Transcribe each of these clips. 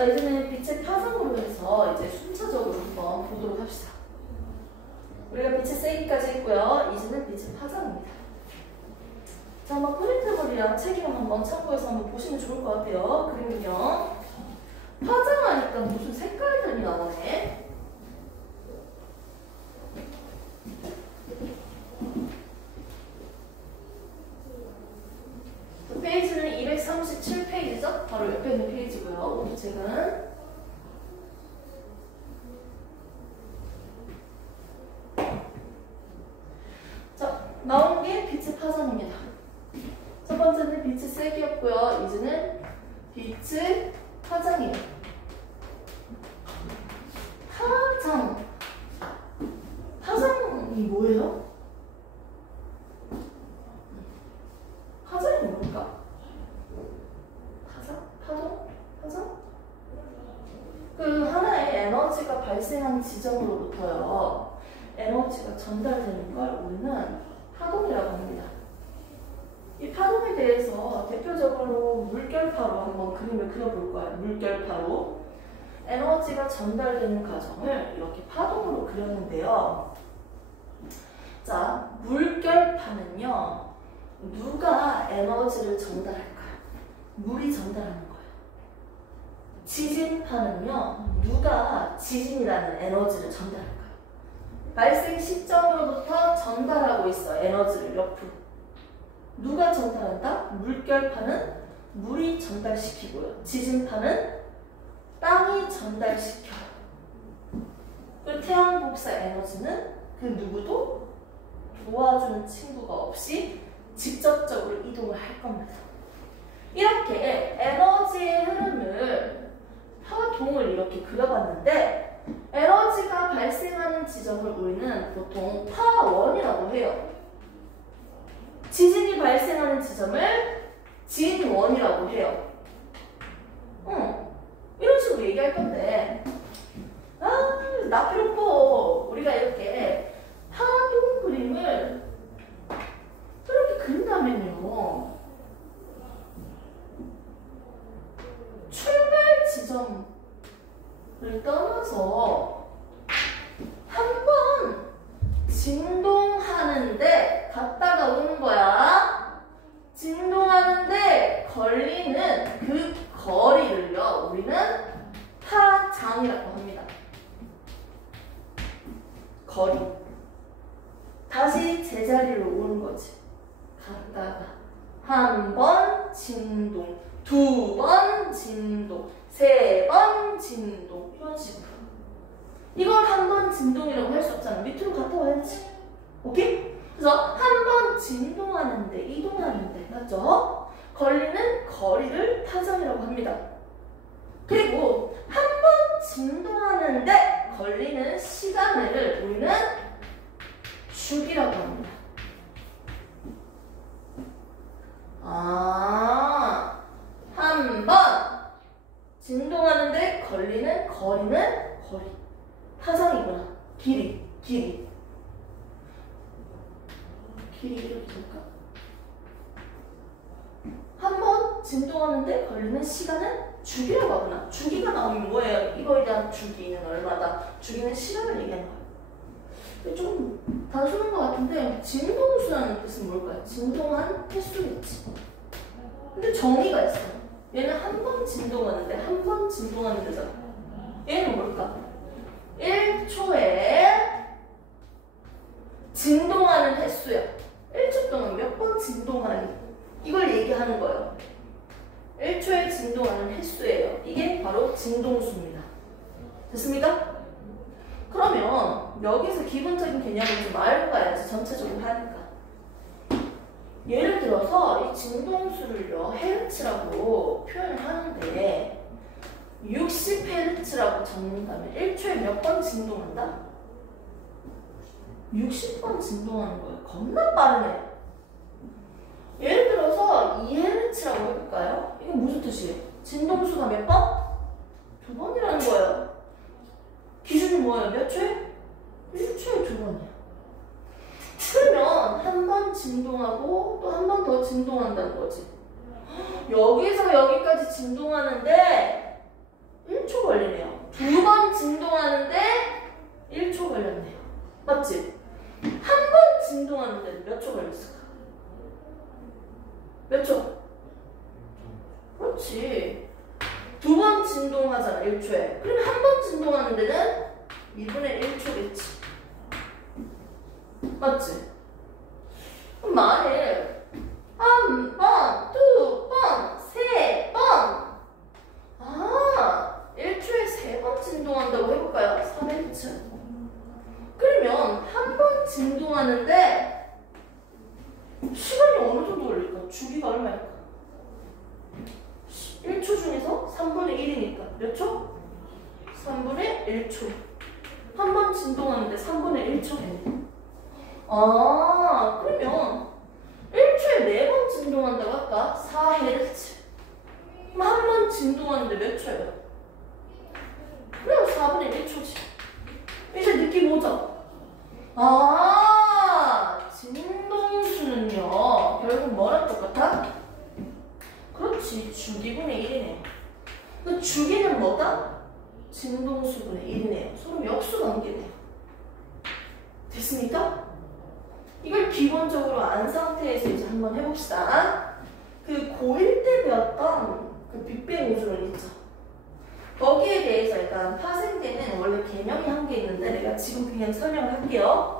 자, 이제는 빛의 파장으로 해서 이제 순차적으로 한번 보도록 합시다. 우리가 빛의 세기까지 했고요. 이제는 빛의 파장입니다. 자, 한번 프린트물이랑 책이랑 한번 참고해서 한번 보시면 좋을 것 같아요. 그림은요. 파장하니까 무슨 색깔들이 나오네. 페이지는 237페이지죠? 바로 옆에 있는 페이지고요. 오브책은 자, 나온 게 빛의 파장입니다. 첫 번째는 빛의 세기였고요. 이제는 빛의 파장이에요. 파장. 파장이 뭐예요? 파장이 뭘까? 파장? 파동? 파장? 그 하나의 에너지가 발생하는 지점으로부터요. 에너지가 전달되는 걸 우리는 파동이라고 합니다. 이 파동에 대해서 대표적으로 물결파로 한번 그림을 그려볼 거예요. 물결파로. 에너지가 전달되는 과정을 이렇게 파동으로 그렸는데요. 자, 물결파는요. 누가 에너지를 전달할까요? 물이 전달하는 거예요. 지진파는요. 누가 지진이라는 에너지를 전달할까요? 발생 시점으로부터 전달하고 있어. 에너지를 옆으로. 누가 전달한다? 물결파는 물이 전달시키고요. 지진파는 땅이 전달시켜요. 그리고 태양 복사 에너지는 그 누구도 도와주는 친구가 없이 직접적으로 이동을 할 겁니다. 이렇게 에너지의 흐름을 파동을 이렇게 그려봤는데 에너지가 발생하는 지점을 우리는 보통 파원이라고 해요. 지진이 발생하는 지점을 진원이라고 해요. 이런 식으로 얘기할 건데 나 필요 없고 우리가 이렇게 파동 그림을 이렇게 그린다면요. 출발 지점을 떠나서 한번 진동하는데 갔다가 오는 거야. 진동하는데 걸리는 그 거리를요. 우리는 파장이라고 합니다. 거리. 다시 제자리로 오는 거지. 갔다가 한 번 진동, 두 번 진동, 세 번 진동 이런 식으로. 이건 한 번 진동이라고 할 수 없잖아. 밑으로 갔다 와야지. 오케이? 그래서 한 번 진동하는데 이동하는데 맞죠? 걸리는 거리를 파장이라고 합니다. 그리고 한 번 진동하는데 걸리는 시간을 우리는 주기라고 합니다. 한 번 진동하는데 걸리는 거리는 거리. 파장이구나. 길이 이렇게 될까? 한 번 진동하는데 걸리는 시간은 주기라고 하구나. 주기가 나오면 뭐예요? 이거에 대한 주기는 얼마다? 주기는 시간을 얘기하는 거예요. 좀 단순한 것 같은데 진동수라는 뜻은 뭘까요? 진동한 횟수겠지. 근데 정의가 있어. 얘는 한 번 진동하는데 한 번 진동하는 데잖아. 얘는 뭘까? 1초에 진동하는 횟수야. 1초 동안 몇 번 진동하니? 이걸 얘기하는 거예요. 1초에 진동하는 횟수예요. 이게 바로 진동수입니다. 됐습니까? 그러면 여기서 기본적인 개념을 좀 알고 가야지. 전체적으로 하니까. 예를 들어서 이 진동수를요. 헤르츠라고 표현을 하는데 60헤르츠라고 적는다면 1초에 몇 번 진동한다? 60번 진동하는 거예요. 겁나 빠르네. 예를 들어서 2헤르츠라고 해볼까요? 이게 무슨 뜻이에요? 진동수가 몇 번? 2번이라는 거예요. 기준이 뭐예요? 몇 초에? 1초에 2번이야. 그러면 한 번 진동하고 또 한 번 더 진동한다는 거지. 여기서 여기까지 진동하는데 1초 걸리네요. 2번 진동하는데 1초 걸렸네요. 맞지? 한 번 진동하는데 몇 초 걸렸을까? 몇 초? 그렇지. 2번 진동하잖아, 1초에. 그럼 한 번 진동하는 데는 2분의 1초겠지. 맞지? 그럼 만일 한 번, 2번, 3번. 1초에 3번 진동한다고 해볼까요? 3H. 그러면 한 번 진동하는데 시간이 어느 정도 걸릴까? 주기가 얼마일까? 1초 중에서 3분의 1이니까 몇 초? 3분의 1초. 한 번 진동하는데 3분의 1초겠네. 그러면 1초에 4번 진동한다고 할까? 4Hz. 그럼 한 번 진동하는데 몇 초예요? 그럼 4분의 1초지. 이제 느낌 오죠? 진동수는요, 결국 뭐랑 똑같아? 그렇지, 주기분의 1이네요. 그 주기는 뭐다? 진동수분의 1이네요. 서로 역수관계네요. 됐습니까? 이걸 기본적으로 안 상태에서 이제 한번 해봅시다. 그 고1 때 배웠던 그 빅뱅 우주론 있죠? 거기에 대해서 일단 파생되는 원래 개념이 한 개 있는데 내가 지금 그냥 설명을 할게요.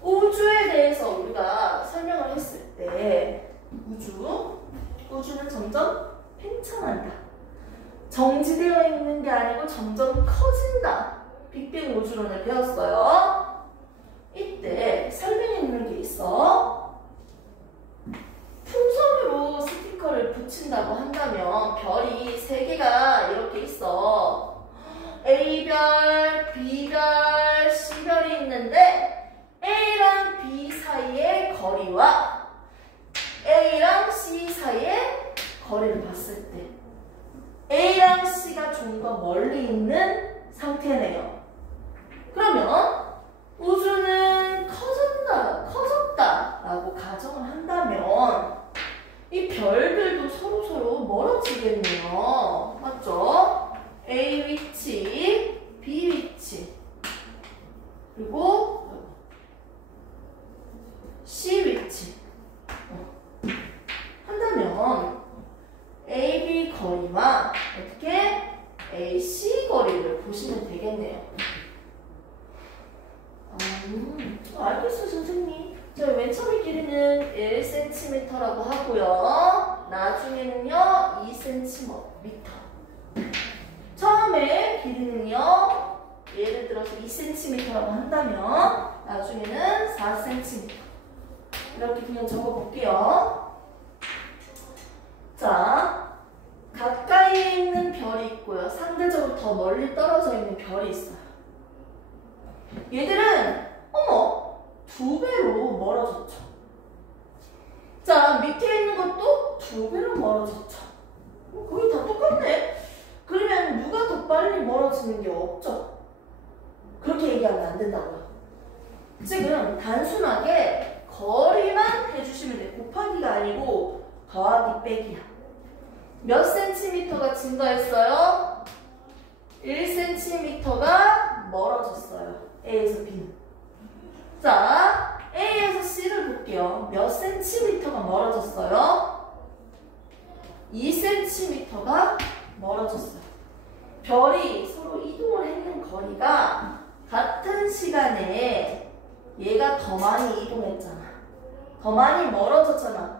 우주에 대해서 우리가 설명을 했을 때 우주는 점점 팽창한다. 정지되어 있는 게 아니고 점점 커진다. 빅뱅 우주론을 배웠어요. 이때 설명해 있는 게 있어. 풍선으로 스티커를 붙인다고 한다면 별이 3개가 이렇게 있어. A별, B별, C별이 있는데 A랑 B 사이의 거리와 A랑 C 사이의 거리를 봤을 때 A랑 C가 좀 더 멀리 있는 상태네요. 그러면 우주는 커졌다 라고 가정을 한다면 이 별들도 서로 멀어지겠네요. 맞죠? A 위치, B 위치, 그리고 C 위치 한다면 AB 거리와 어떻게 AC 거리를 보시면 되겠네요. 알겠어요, 선생님. 저희 맨 처음에 길이는 1cm라고 하고요. 나중에는요 2cm. 처음에 길이는요 예를 들어서 2cm라고 한다면 나중에는 4cm. 이렇게 그냥 적어볼게요. 자, 가까이에 있는 별이 있고요. 상대적으로 더 멀리 떨어져 있는 별이 있어요. 얘들은 2배로 멀어졌죠. 자, 밑에 있는 것도 2배로 멀어졌죠. 거의 다 똑같네. 그러면 누가 더 빨리 멀어지는 게 없죠. 그렇게 얘기하면 안 된다고요. 지금 단순하게 거리만 해주시면 돼요. 곱하기가 아니고 더하기 빼기야. 몇 센티미터가 증가했어요? 1cm가 멀어졌어요. A에서 B는. 자, A에서 C를 볼게요. 몇 센티미터가 멀어졌어요? 2cm가 멀어졌어요. 별이 서로 이동을 했는 거리가 같은 시간에 얘가 더 많이 이동했잖아. 더 많이 멀어졌잖아.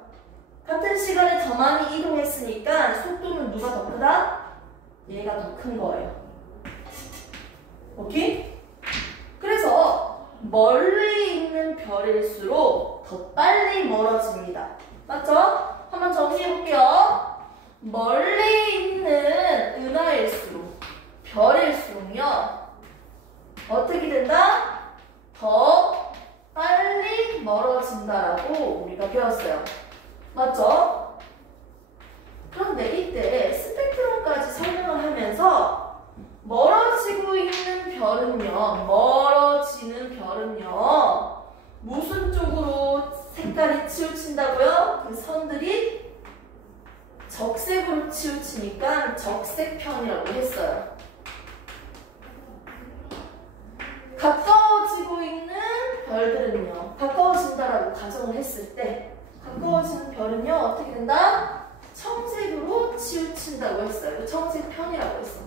같은 시간에 더 많이 이동했으니까 속도는 누가 더 크다? 얘가 더 큰 거예요. 오케이? 그래서 멀리 있는 별일수록 더 빨리 멀어집니다. 맞죠? 한번 정리해볼게요. 멀리 있는 은하일수록, 별일수록요 어떻게 된다? 더 빨리 멀어진다라고 우리가 배웠어요. 맞죠? 그런데 이때 스펙트럼까지 설명을 하면서 멀어지고 있는 별은요, 멀어지는 별은요 무슨 쪽으로 색깔이 치우친다고요? 그 선들이 적색으로 치우치니까 적색편이라고 했어요. 가까워지고 있는 별들은요. 가까워진다라고 가정을 했을 때 가까워지는 별은요. 어떻게 된다? 청색으로 치우친다고 했어요. 청색편이라고 했어.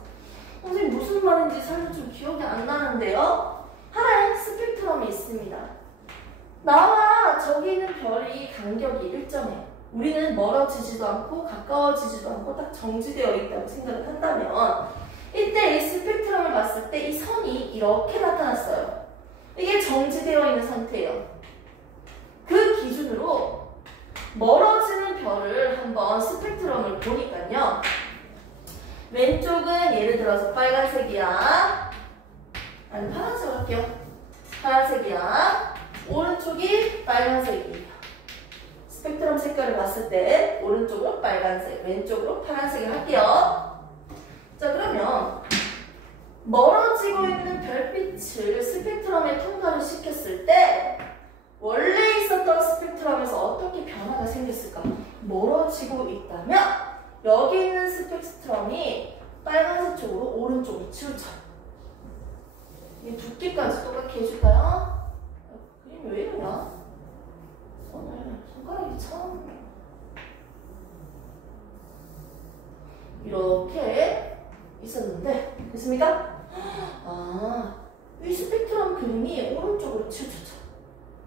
선생님 무슨 말인지 사실 좀 기억이 안 나는데요. 하나의 스펙트럼이 있습니다. 나와 저기 있는 별이 간격이 일정해요. 우리는 멀어지지도 않고 가까워지지도 않고 딱 정지되어 있다고 생각을 한다면 이때 이 스펙트럼을 봤을 때 이 선이 이렇게 나타났어요. 이게 정지되어 있는 상태예요. 그 기준으로 멀어지는 별을 한번 스펙트럼을 보니까요. 왼쪽은 예를 들어서 빨간색이야. 아니 파란색으로 할게요. 파란색이야. 오른쪽이 빨간색이에요. 스펙트럼 색깔을 봤을 때 오른쪽으로 빨간색, 왼쪽으로 파란색을 할게요. 자, 그러면 멀어지고 있는 별빛을 스펙트럼에 통과를 시켰을 때 원래 있었던 스펙트럼에서 어떻게 변화가 생겼을까? 멀어지고 있다면 여기 있는 스펙트럼이 빨간색 쪽으로 오른쪽으로 치우쳐요. 이 두께까지 똑같게 해줄까요? 그림이 왜 이러냐? 오늘 손가락이 참 이렇게 있었는데 됐습니까? 아, 이 스펙트럼 그림이 오른쪽으로 치우쳐져.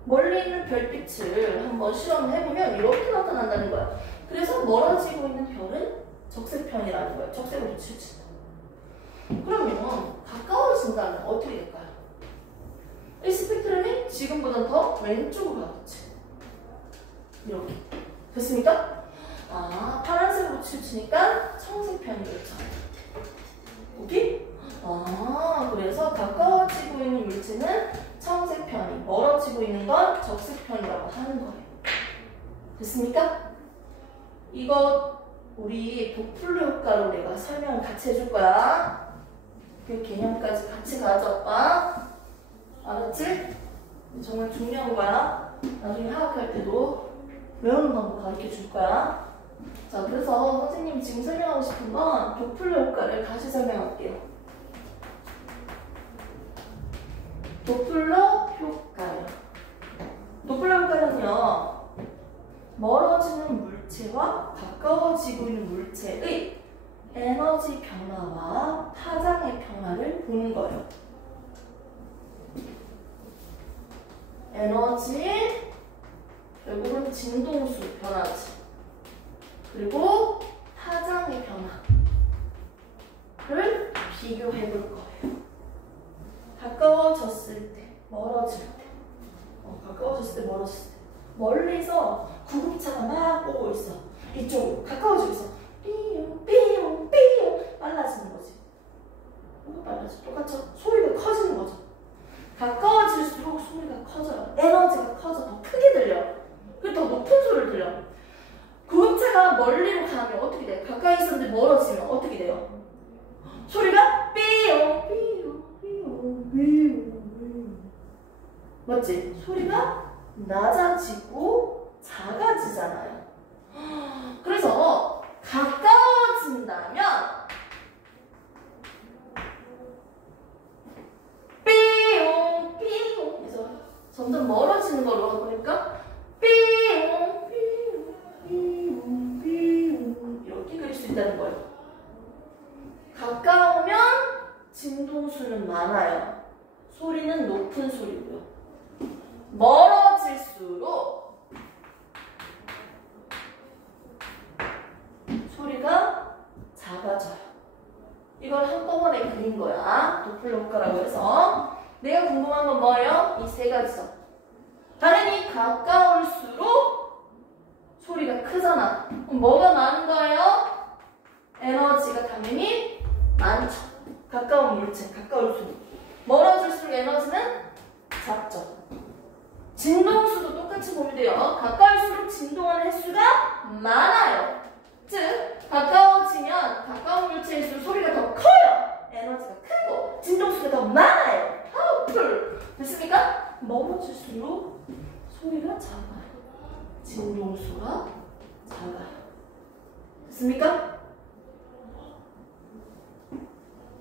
멀리 있는 별빛을 한번 실험을 해보면 이렇게 나타난다는 거야. 그래서 멀어지고 있는 별은 적색편이라는 거야. 적색으로 치우친다. 그러면 가까워진다면 어떻게 될까요? 이 스펙트럼이 지금보다 더 왼쪽으로 가겠지. 이렇게. 됐습니까? 아, 파란색으로 치우치니까 청색편이겠죠. 오케이? 아, 그래서 가까워지고 있는 물체는 청색편이, 멀어지고 있는 건 적색편이라고 하는 거예요. 됐습니까? 이거 우리 도플러 효과로 내가 설명을 같이 해줄 거야. 그 개념까지 같이 가져와. 알았지? 정말 중요한 거야. 나중에 학학할 때도 외우는 방법 가르쳐 줄 거야. 자, 그래서 선생님이 지금 설명하고 싶은 건 도플러 효과를 다시 설명할게요. 도플러 효과요. 도플러 효과는요, 멀어지는 물체와 가까워지고 있는 물체의 에너지 변화와 파장의 변화를 보는 거예요. 에너지, 결국은 진동수 변화지. 그리고 파장의 변화를 비교해 볼 거예요. 가까워졌을 때, 멀어질 때. 가까워졌을 때, 멀어졌을 때. 멀리서 구급차가 막 오고 있어. 이쪽으로 가까워지고 있어. 삐용, 삐용, 삐용. 빨라지는 거지. 빨라져. 똑같죠? 소리가 커지는 거죠. 가까워질수록 소리가 커져요. 에너지가 커져. 더 크게 들려. 그리고 더 높은 소리를 들려. 구급차가 멀리로 가면 어떻게 돼요? 가까이 있었는데 멀어지면 어떻게 돼요? 소리가 삐용, 삐용, 삐용, 삐용, 삐용. 맞지? 소리가 낮아지고 작아지잖아요. 그래서 가까워진다면 삐용, 삐용 해서 점점 멀어지는 걸로 보니까 삐용, 삐용, 삐용, 삐용 이렇게 그릴 수 있다는 거예요. 가까우면 진동수는 많아요. 소리는 높은 소리고요. 멀어질수록 소리가 작아져요. 이걸 한꺼번에 그린 거야. 도플러 효과라고 해서. 내가 궁금한 건 뭐예요? 이 세 가지죠. 당연히 가까울수록 소리가 크잖아. 그럼 뭐가 많은 거예요? 에너지가 당연히 많죠. 가까운 물체, 가까울수록. 멀어질수록 에너지는 작죠. 진동수도 똑같이 보면 돼요. 가까울수록 진동하는 횟수가 많아요. 즉, 가까워지면 가까운 물체일수록 소리가 더 커요. 에너지가 크고 진동수가 더 많아요. 파워풀. 됐습니까? 멀어질수록 소리가 작아요. 진동수가 작아요. 됐습니까?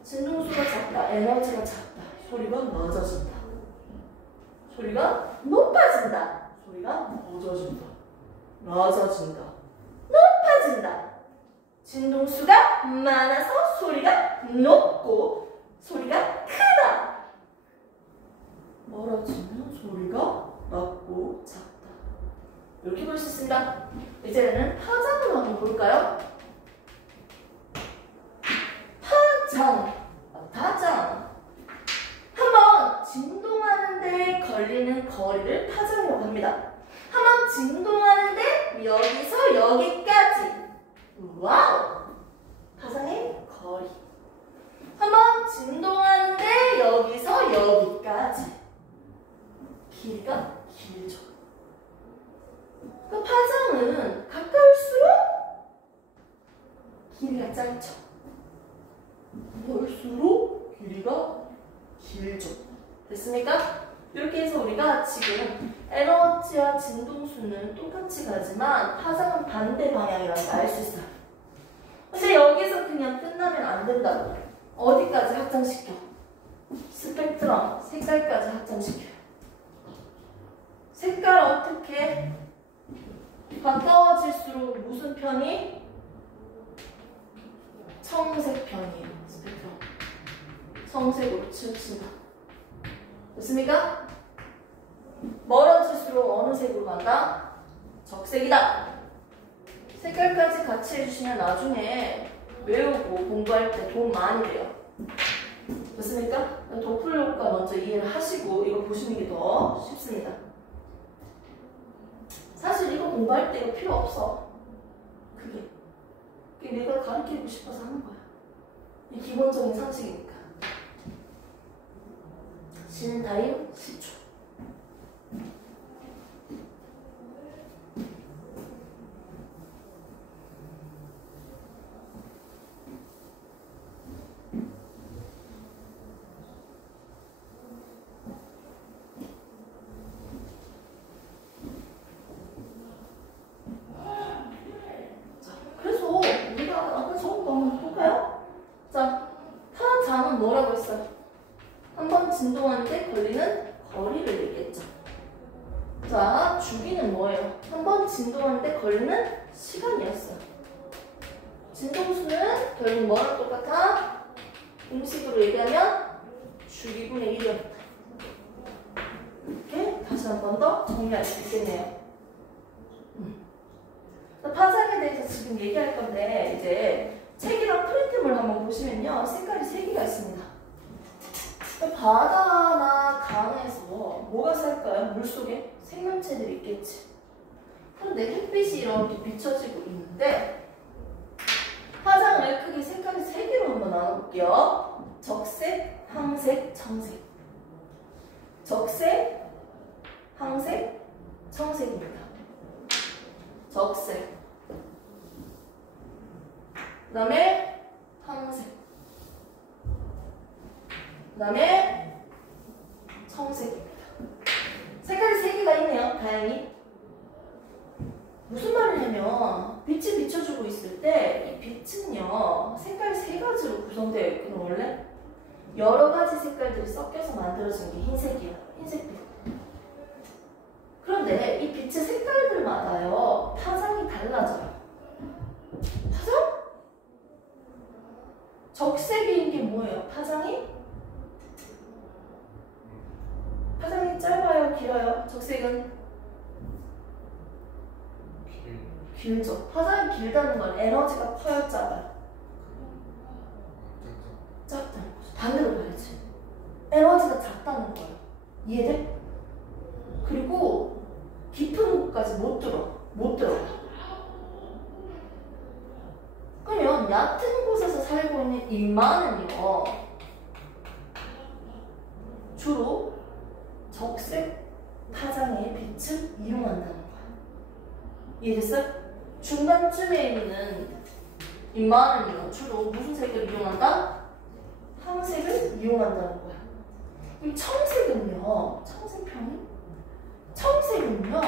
진동수가 작다, 에너지가 작다. 소리가 낮아진다. 소리가 높아진다. 소리가 낮아진다. 낮아진다. 높아진다. 진동수가 많아서 소리가 높고 소리가 크다. 멀어지면 소리가 낮고 작다. 이렇게 볼 수 있습니다. 이제는 파장을 한번 볼까요? 파장. 한번 진동하는데 걸리는 거리를 파장이라고 합니다. 한번 진동하는데 여기서 여기까지. 와우! 파장의 거리. 한번 진동하는데 여기서 여기까지. 길이가 길죠. 그 파장은 가까울수록 길이가 짧죠. 멀수록 길이가 길죠. 됐습니까? 이렇게 해서 우리가 지금 에너지와 진동수는 똑같이 가지만 파장은 반대 방향이라는 걸 알 수 있어요. 근데 여기서 그냥 끝나면 안 된다고. 어디까지 확장시켜? 스펙트럼, 색깔까지 확장시켜요. 색깔 어떻게? 가까워질수록 무슨 편이? 청색 편이에요. 스펙트럼. 청색으로 치우친다. 됐습니까? 멀어질수록 어느 색으로 간다? 적색이다. 색깔까지 같이 해주시면 나중에 외우고 공부할 때 도움 많이 돼요. 됐습니까? 도플러 효과 먼저 이해를 하시고 이거 보시는 게 더 쉽습니다. 사실 이거 공부할 때 이거 필요 없어. 그게 내가 가르치고 싶어서 하는 거야. 이 기본적인 상식이니까. 쉬는 타임 10초. 뭐라고 했어요? 한번 진동하는데 걸리는 거리를 얘기했죠. 자, 주기는 뭐예요? 한번 진동하는데 걸리는 시간이었어요. 진동수는 결국 뭐랑 똑같아? 공식으로 얘기하면 주기분의 1이었다. 이렇게 다시 한 번 더 정리할 수 있겠네요. 파장에 대해서 지금 얘기할 건데 이제 책이랑 프린트물 한번 보시면요. 색깔이 3개가 있습니다. 바다나 강에서 뭐가 살까요? 물속에 생명체들이 있겠지. 그런데 햇빛이 이렇게 비춰지고 있는데 파장을 크게 색깔이 3개로 한번 나눠볼게요. 적색, 항색, 청색. 적색, 항색, 청색입니다. 적색. 그 다음에 항색. 그 다음에 청색입니다. 색깔이 3개가 있네요. 다행히. 무슨 말이냐면 빛이 비춰주고 있을 때 이 빛은요. 색깔이 3가지로 구성되어 있거든요. 원래 여러 가지 색깔들이 섞여서 만들어진 게 흰색이에요. 흰색빛. 그런데 이 빛의 색깔들마다요. 파장이 달라져요. 파장? 적색인 게 뭐예요? 파장이 짧아요? 길어요? 적색은? 길죠. 파장이 길다는 건 에너지가 커요? 작아요? 작다는 거죠. 반대로 봐야지. 에너지가 작다는 거예요. 이해돼? 그리고 깊은 곳까지 못 들어. 그러면 얕은 곳에서 살고 있는 인마는요. 주로 적색 파장의 빛을 이용한다는 거야. 이해됐어요? 중간쯤에 있는 인마는요. 주로 무슨 색을 이용한다? 항색을 이용한다는 거야. 그럼 청색은요. 청색은요.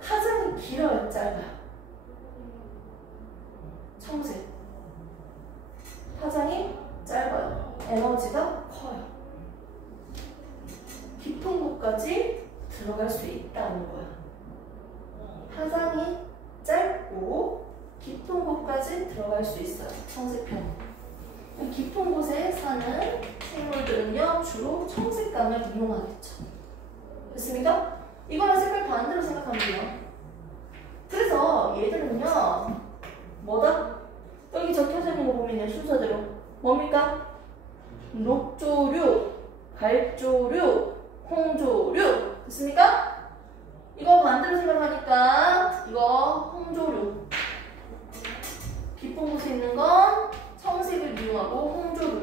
파장이 길어요? 짧아요? 에너지가 커요. 깊은 곳까지 들어갈 수 있다는 거야. 파장이 짧고 깊은 곳까지 들어갈 수 있어요. 청색편. 깊은 곳에 사는 생물들은요, 주로 청색감을 이용하겠죠. 됐습니까? 이거는 색깔 반대로 생각하면 돼요. 그래서 얘들은요, 뭐다? 여기 적혀져 있는 거 보면 순서대로 뭡니까? 녹조류, 갈조류, 홍조류. 됐습니까? 이거 반대로 생각하니까 이거 홍조류. 깊은 곳에 있는 건 청색을 이용하고 홍조류.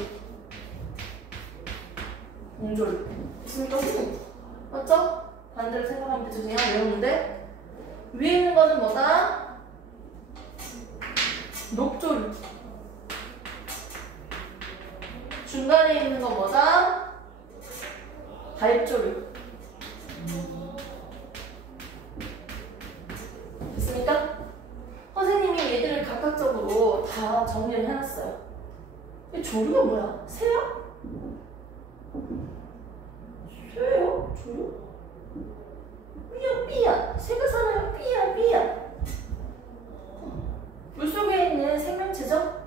홍조류. 됐습니까? 맞죠? 반대로 생각하면 되죠. 그냥 외우는데 위에 있는 거는 뭐다? 녹조류. 중간에 있는 거 뭐다? 갈조류. 됐습니까? 선생님이 얘들을 각각적으로 다 정리를 해놨어요. 이 조류가 뭐야? 새야? 새예요? 조류? 삐야. 새가 사나요? 삐야. 물속에 있는 생명체죠?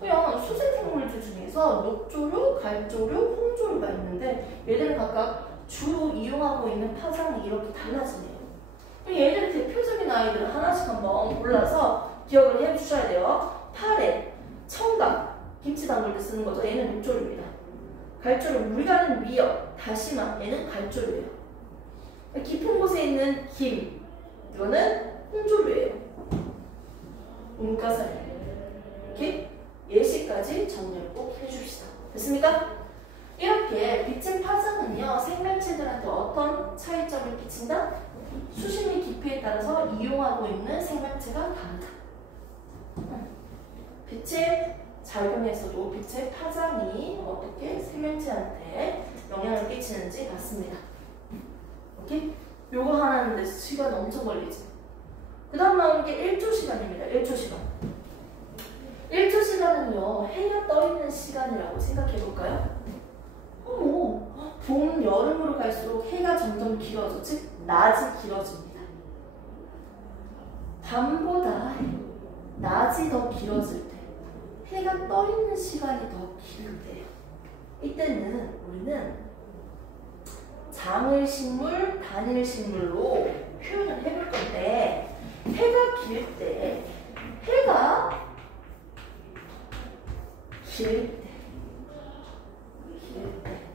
그냥 수생생물들 중에서 녹조류, 갈조류, 홍조류가 있는데 얘들은 각각 주로 이용하고 있는 파장이 이렇게 달라지네요. 얘들 대표적인 아이들을 하나씩 한번 골라서 기억을 해주셔야 돼요. 파래, 청각, 김치 담글 때 쓰는 거죠. 얘는 녹조류입니다. 갈조류, 물 가는 미역, 다시마, 얘는 갈조류예요. 깊은 곳에 있는 김, 이거는 홍조류예요. 문과살. 이렇게 예시까지 정리를 꼭 해줍시다. 됐습니까? 이렇게 빛의 파장은요, 생명체들한테 어떤 차이점을 끼친다? 수심의 깊이에 따라서 이용하고 있는 생명체가 다르다. 빛의 작용에서도 빛의 파장이 어떻게 생명체한테 영향을 끼치는지 봤습니다. 오케이? 요거 하나는 시간 엄청 걸리지. 그 다음 나오는 게 1초 시간입니다. 1초 시간. 1초 시간은요, 해가 떠있는 시간이라고 생각해볼까요? 봄, 여름으로 갈수록 해가 점점 길어졌지? 낮이 길어집니다. 밤보다 낮이 더 길어질 때, 해가 떠있는 시간이 더 길 때요. 이때는 우리는 장을식물, 단일식물로 표현을 해볼 건데, 해가 길 때,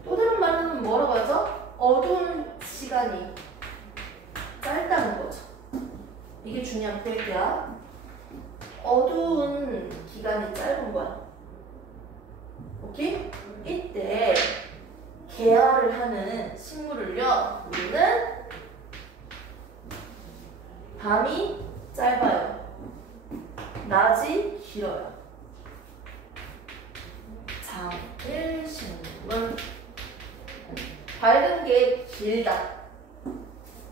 또 다른 말로는 뭐라고 하죠? 어두운 시간이 짧다는 거죠. 이게 중요한 팩트야. 어두운 기간이 짧은 거야. 오케이? 이때 개화를 하는 식물을요, 우리는 밤이 짧아요. 낮이 길어요. 장일식물. 밝은 게 길다.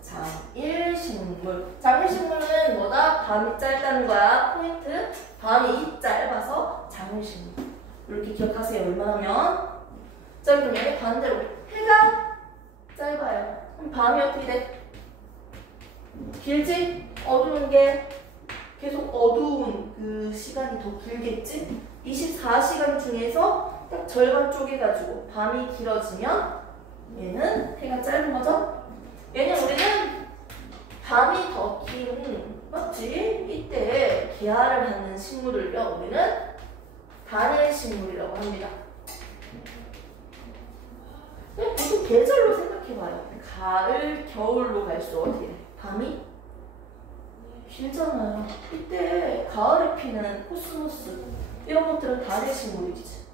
장일식물. 장일식물은 뭐다? 밤이 짧다는 거야. 포인트. 밤이 짧아서 장일식물. 이렇게 기억하세요. 얼마나면? 자, 그러면 반대로 해가 짧아요. 그럼 밤이 어떻게 돼? 길지? 어두운 게 계속 어두운 그 시간이 더 길겠지? 24시간 중에서 딱 절반 쪼개가지고 밤이 길어지면 얘는 해가 짧은 거죠? 얘는 우리는 밤이 더 긴, 맞지? 이때 개화를 하는 식물을요, 우리는 단일식물이라고 합니다. 보통 계절로 생각해봐요. 가을, 겨울로 갈수록 어떻게 돼? 밤이 길잖아요. 이때 가을에 피는 코스모스 이런 것들은 단일식물이지.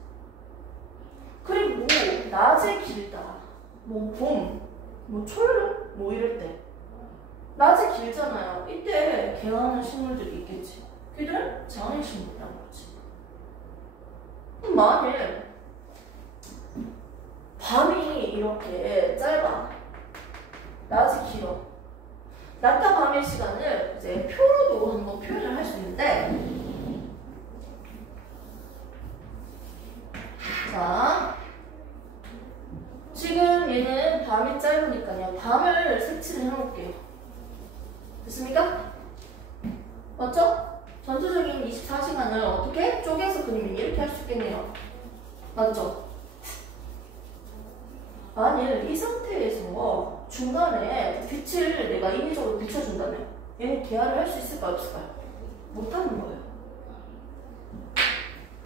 그리고 낮에 길다. 뭐 봄, 뭐 초여름, 뭐 이럴 때 낮에 길잖아요. 이때 개화하는 식물들이 있겠지. 걔들은 장일식물이라는 거지. 그럼 만일 밤이 이렇게 짧아, 낮이 길어. 낮과 밤의 시간을 이제 표로도 한번 표현을 할 수 있는데, 자, 됐습니까? 맞죠? 전체적인 24시간을 어떻게 쪼개서 그리면 이렇게 할 수 있겠네요. 맞죠? 만일 이 상태에서 중간에 빛을 내가 인위적으로 붙여준다면 얘는 계산을 할 수 있을까요? 없을까요? 못하는 거예요.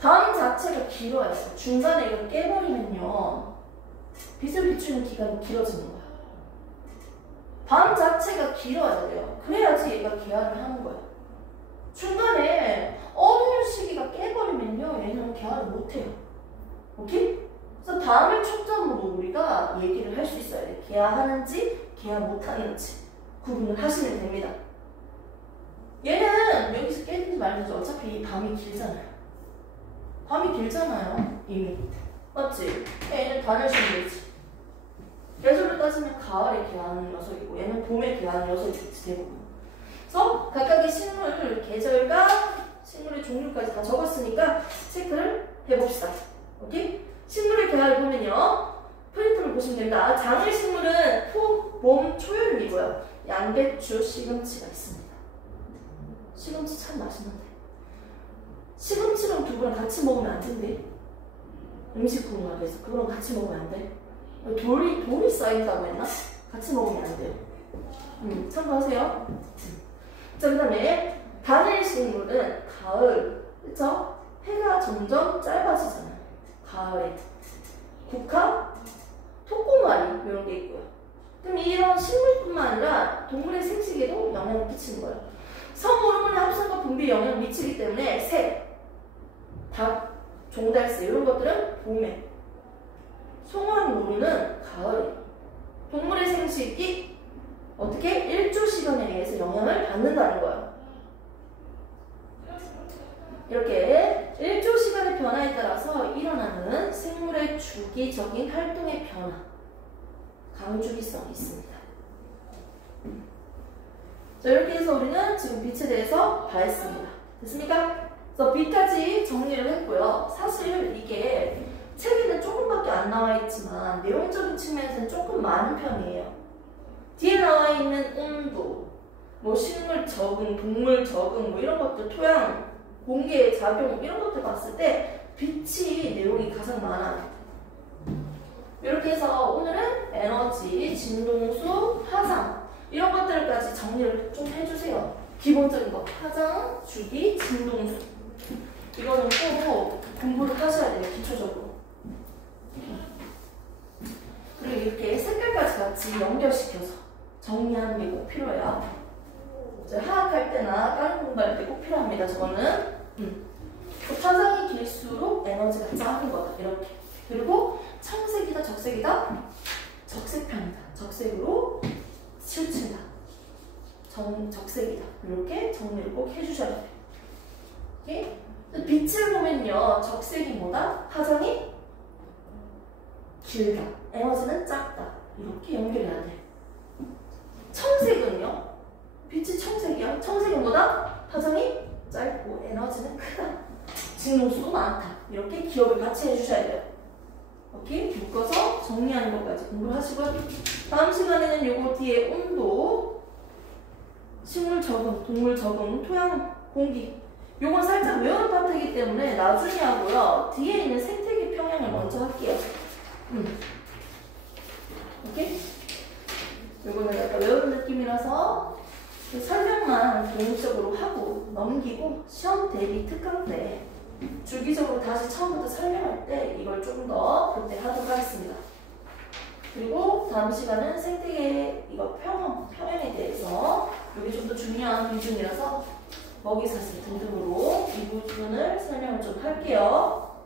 방 자체가 길어야 돼. 중간에 이걸 깨버리면요 빛을 비추는 기간이 길어지는 거야. 방 자체가 길어야 돼요. 그래야지 얘가 계산을 하는 거예요. 중간에 어두운 시기가 깨버리면요 얘는 계산을 못해요. 오케이? 그래서 다음을 초점으로 우리가 얘기를 할 수 있어야 돼. 계산하는지 계산 못하는지 구분을 하시면 됩니다. 얘는 여기서 깨든지 말든지 어차피 밤이 길잖아요. 밤이 길잖아요 이미. 맞지? 얘는 단을 신기지. 계절로 따지면 가을에 개하는 녀석이고 얘는 봄에 개하는 녀석이겠지 대부분. 그래서 각각의 식물 계절과 식물의 종류까지 다 적었으니까 체크를 해봅시다. 오케이? 식물의 계절을 보면요 프린트를 보시면 됩니다. 장일 식물은 푸, 봄, 초여름이고요. 양배추, 시금치가 있습니다. 시금치 참 맛있는데 시금치랑 두부랑 같이 먹으면 안 된대. 음식국물에서 그거랑 같이 먹으면 안 돼. 돌이 쌓인다고 했나? 같이 먹으면 안 돼요. 참고하세요. 자, 그 다음에 단일 식물은 가을, 그쵸? 해가 점점 짧아지잖아요. 가을에. 국화, 토꼬마리 이런 게 있고요. 그럼 이런 식물뿐만 아니라 동물의 생식에도 영향을 끼치는 거예요. 성호르몬의 합성과 분비에 영향을 미치기 때문에 새, 닭, 종달새 이런 것들은 봄에, 송어랑 노루는 가을에. 동물의 생식이 어떻게? 일조 시간에 의해서 영향을 받는다는 거예요. 이렇게 일조 시간의 변화에 따라서 일어나는 생물의 주기적인 활동의 변화, 강주기성이 있습니다. 자, 이렇게 해서 우리는 지금 빛에 대해서 다 했습니다. 됐습니까? 그래서 빛까지 정리를 했고요. 사실 이게 책에는 조금밖에 안 나와 있지만 내용적인 측면에서는 조금 많은 편이에요. 뒤에 나와 있는 온도, 뭐 식물 적응, 동물 적응, 뭐 이런 것들, 토양, 공기의 작용 이런 것들 봤을 때 빛이 내용이 가장 많아요. 이렇게 해서 오늘은 에너지, 진동수, 파장 이런 것들까지 정리를 좀 해주세요. 기본적인 거, 파장, 주기, 진동수 이거는 꼭 공부를 하셔야 돼요. 기초적으로. 그리고 이렇게 색깔까지 같이 연결시켜서 정리하는 게 꼭 필요해요. 화학할 때나 다른 공부할 때 꼭 필요합니다. 저거는 파장이 길수록 에너지가 작은 거다. 이렇게. 그리고 청색이다 적색이다? 적색편이다. 적색으로 치우친다. 적색이다. 이렇게 정리를 꼭 해주셔야 돼요. 오케이? 빛을 보면요 적색이 뭐다? 파장이 길다. 에너지는 작다. 이렇게 연결해야 돼. 청색은요? 빛이 청색이야. 청색은 뭐다? 파장이 짧고 에너지는 크다. 진동수도 많다. 이렇게 기억을 같이 해주셔야 돼요. 오케이? 묶어서 정리하는 것까지 공부를 하시고요. 다음 시간에는 요거 뒤에 온도, 식물 적응, 동물 적응, 토양, 공기 요건 살짝 외우는 파트이기 때문에 나중에 하고요. 뒤에 있는 생태계 평형을 먼저 할게요. 오케이? 요거는 약간 외우는 느낌이라서 설명만 독립적으로 하고 넘기고 시험 대비 특강 때 주기적으로 다시 처음부터 설명할 때 이걸 조금 더 그때 하도록 하겠습니다. 그리고 다음 시간은 생태계 이거 평형에 대해서 이게 좀 더 중요한 비중이라서 먹이사슬 등등으로 이 부분을 설명을 좀 할게요.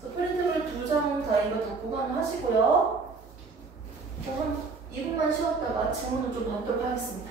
그래서 프린트를 2장 다 이거 다 보관을 하시고요. 한 2분만 쉬었다가 질문을 좀 받도록 하겠습니다.